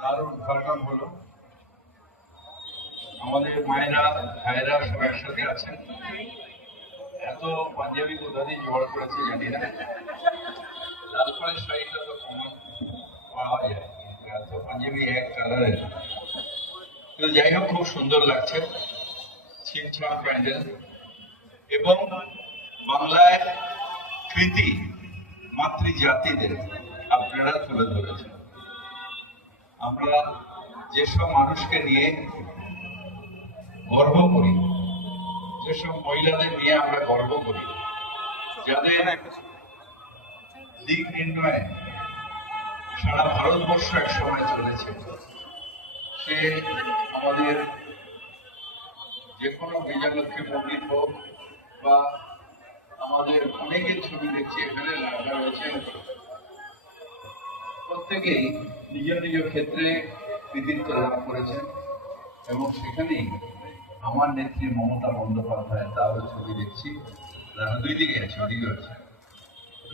দারুণ উদ্ঘাটন হলো। আমাদের মায়েরা ভাইরা সব একসাথে আছেন। এত পাঞ্জাবি কোথা দিয়ে জোগাড় করেছে জানি না। লালপাড়ের শাড়িটা তো কমন পাওয়া যায়, এত পাঞ্জাবি এক কালারের। কিন্তু যাই হোক, খুব সুন্দর লাগছে ছিমছাম প্যান্ডেল এবং বাংলায় কৃতি মাতৃজাতিদের আপনারা তুলে ধরেছেন। আমরা যেসব মানুষকে নিয়ে গর্ব করি, যেসব মহিলাদের নিয়ে আমরা গর্ব করি, যাদের দিক নির্ণয়ে সারা ভারতবর্ষ এক সময় চলেছে, সে আমাদের যে কোনো বিজয়লক্ষ্মী মন্দির হোক বা আমাদের অনেকের ছবি দেখছি এখানে লাগা রয়েছে, প্রত্যেকেই নিজ নিজ ক্ষেত্রে কৃতিত্ব লাভ করেছেন এবং সেখানেই আমার নেত্রী মমতা বন্দ্যোপাধ্যায় তারও ছবি দেখছি, দুই দিকে আছে, ওদিকে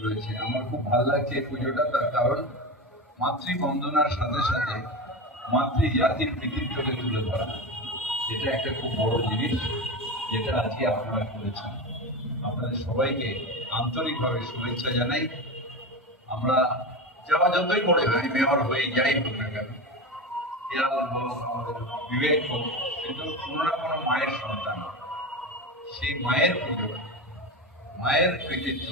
রয়েছে। আমার খুব ভালো লাগছে এই পুজোটা, তার কারণ মাতৃবন্দনার সাথে সাথে মাতৃজাতির কৃতিত্বকে তুলে ধরা, এটা একটা খুব বড় জিনিস, যেটা আজকে আপনারা করেছেন। আপনাদের সবাইকে আন্তরিকভাবে শুভেচ্ছা জানাই। আমরা যাওয়া যতই করে হয়, মেয়র হয়ে যাই হোক না কেন, আমাদের বিবেক হোক, কিন্তু কোনো না কোনো মায়ের সন্তান, সেই মায়ের পুজো, মায়ের কৃতিত্ব,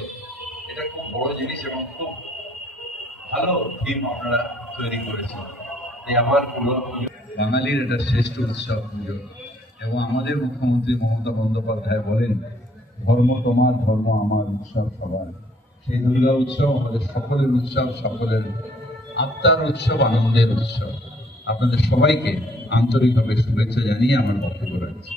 এটা খুব বড় জিনিস এবং খুব ভালো থিম আপনারা তৈরি করেছেন। এই আবার পুরো বাঙালির এটা শ্রেষ্ঠ উৎসব পুজো। এবং আমাদের মুখ্যমন্ত্রী মমতা বন্দ্যোপাধ্যায় বলেন, ধর্ম তোমার, ধর্ম আমার, উৎসব সবার। সেই দুর্গা উৎসব আমাদের সকলের উৎসব, সকলের আত্মার উৎসব, আনন্দের উৎসব। আপনাদের সবাইকে আন্তরিকভাবে শুভেচ্ছা জানিয়ে আমার বক্তব্য রাখছি।